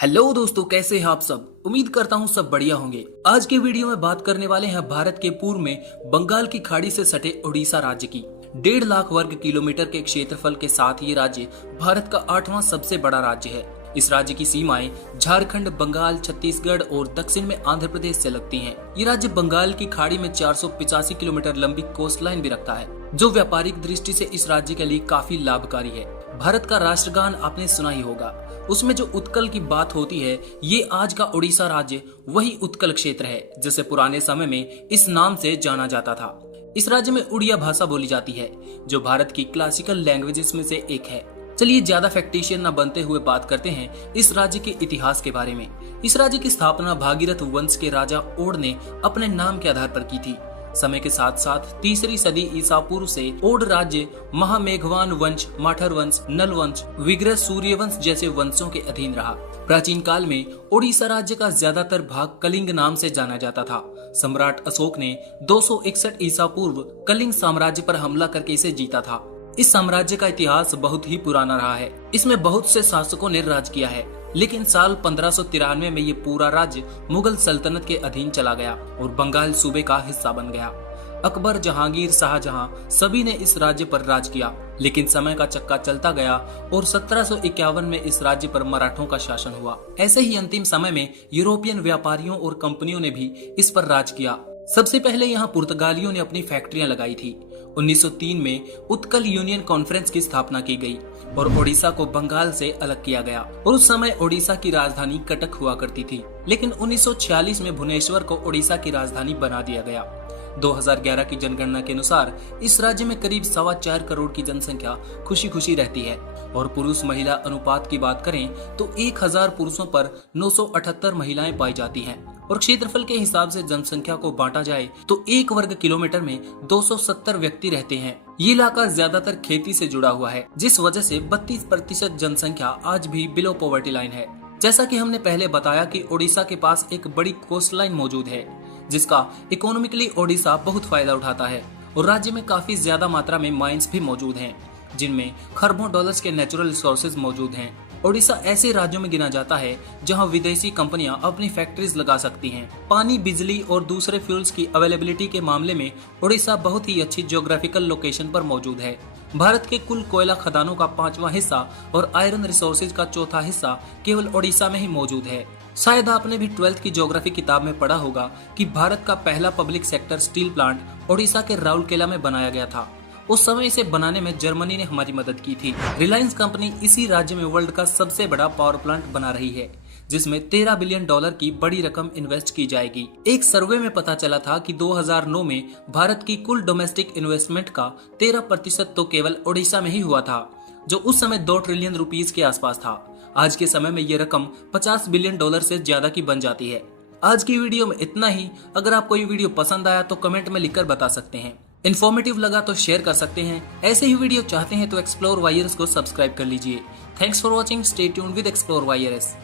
Hello दोस्तों, कैसे हैं आप सब। उम्मीद करता हूँ सब बढ़िया होंगे। आज के वीडियो में बात करने वाले हैं भारत के पूर्व में बंगाल की खाड़ी से सटे उड़ीसा राज्य की। 1.5 लाख वर्ग किलोमीटर के क्षेत्रफल के साथ ये राज्य भारत का 8वां सबसे बड़ा राज्य है। इस राज्य की सीमाएं झारखंड, बंगाल, छत्तीसगढ़ और दक्षिण में आंध्र प्रदेश से लगती हैं। ये राज्य बंगाल की खाड़ी में 485 किलोमीटर लंबी कोस्ट लाइन भी रखता है, जो व्यापारिक दृष्टि से इस राज्य के लिए काफी लाभकारी है। भारत का राष्ट्रगान आपने सुना ही होगा, उसमें जो उत्कल की बात होती है, ये आज का उड़ीसा राज्य वही उत्कल क्षेत्र है जिसे पुराने समय में इस नाम से जाना जाता था। इस राज्य में उड़िया भाषा बोली जाती है, जो भारत की क्लासिकल लैंग्वेजेस में से एक है। चलिए ज्यादा फैक्टिशियन न बनते हुए बात करते हैं इस राज्य के इतिहास के बारे में। इस राज्य की स्थापना भागीरथ वंश के राजा ओड ने अपने नाम के आधार पर की थी। समय के साथ साथ 3री सदी ईसा पूर्व से ओड राज्य महामेघवान वंश, माठर वंश, नल वंश, विग्रह सूर्य वंश जैसे वंशों के अधीन रहा। प्राचीन काल में ओडिशा राज्य का ज्यादातर भाग कलिंग नाम से जाना जाता था। सम्राट अशोक ने 261 ईसा पूर्व कलिंग साम्राज्य पर हमला करके इसे जीता था। इस साम्राज्य का इतिहास बहुत ही पुराना रहा है। इसमें बहुत से शासकों ने राज किया है, लेकिन साल 1593 में ये पूरा राज्य मुगल सल्तनत के अधीन चला गया और बंगाल सूबे का हिस्सा बन गया। अकबर, जहांगीर, शाहजहां सभी ने इस राज्य पर राज किया, लेकिन समय का चक्का चलता गया और 1751 में इस राज्य पर मराठों का शासन हुआ। ऐसे ही अंतिम समय में यूरोपियन व्यापारियों और कंपनियों ने भी इस पर राज किया। सबसे पहले यहाँ पुर्तगालियों ने अपनी फैक्ट्रियां लगाई थी। 1903 में उत्कल यूनियन कॉन्फ्रेंस की स्थापना की गई और ओडिशा को बंगाल से अलग किया गया और उस समय ओडिशा की राजधानी कटक हुआ करती थी, लेकिन 1946 में भुवनेश्वर को ओडिशा की राजधानी बना दिया गया। 2011 की जनगणना के अनुसार इस राज्य में करीब 4.25 करोड़ की जनसंख्या खुशी खुशी रहती है और पुरुष महिला अनुपात की बात करें तो 1000 पुरुषों पर 978 महिलाएं पाई जाती हैं और क्षेत्रफल के हिसाब से जनसंख्या को बांटा जाए तो 1 वर्ग किलोमीटर में 270 व्यक्ति रहते हैं। ये इलाका ज्यादातर खेती से जुड़ा हुआ है, जिस वजह से 32% जनसंख्या आज भी बिलो पॉवर्टी लाइन है। जैसा कि हमने पहले बताया कि ओडिशा के पास एक बड़ी कोस्ट लाइन मौजूद है, जिसका इकोनॉमिकली ओडिशा बहुत फायदा उठाता है और राज्य में काफी ज्यादा मात्रा में माइंस भी मौजूद हैं, जिनमें खरबों डॉलर्स के नेचुरल रिसोर्सेज मौजूद हैं। ओडिशा ऐसे राज्यों में गिना जाता है जहां विदेशी कंपनियां अपनी फैक्ट्रीज लगा सकती हैं। पानी, बिजली और दूसरे फ्यूल्स की अवेलेबिलिटी के मामले में ओडिशा बहुत ही अच्छी ज्योग्राफिकल लोकेशन पर मौजूद है। भारत के कुल कोयला खदानों का 5वां हिस्सा और आयरन रिसोर्सेज का 4था हिस्सा केवल ओडिशा में ही मौजूद है। शायद आपने भी 12th की ज्योग्राफी किताब में पढ़ा होगा कि भारत का पहला public sector steel plant Odisha के राउरकेला में बनाया गया था। उस समय इसे बनाने में जर्मनी ने हमारी मदद की थी। रिलायंस कंपनी इसी राज्य में वर्ल्ड का सबसे बड़ा पावर प्लांट बना रही है, जिसमें $13 बिलियन की बड़ी रकम इन्वेस्ट की जाएगी। एक सर्वे में पता चला था कि 2009 में भारत की कुल डोमेस्टिक इन्वेस्टमेंट का 13% तो केवल ओडिशा में ही हुआ था, जो उस समय 2 ट्रिलियन रुपीस के आसपास था। आज के समय में ये रकम $50 बिलियन से ज्यादा की बन जाती है। आज की वीडियो में इतना ही। अगर आपको ये वीडियो पसंद आया तो कमेंट में लिखकर बता सकते हैं। इन्फॉर्मेटिव लगा तो शेयर कर सकते हैं। ऐसे ही वीडियो चाहते हैं तो एक्सप्लोर वायरस को सब्सक्राइब कर लीजिए। Thanks for watching. Stay tuned with explore virus.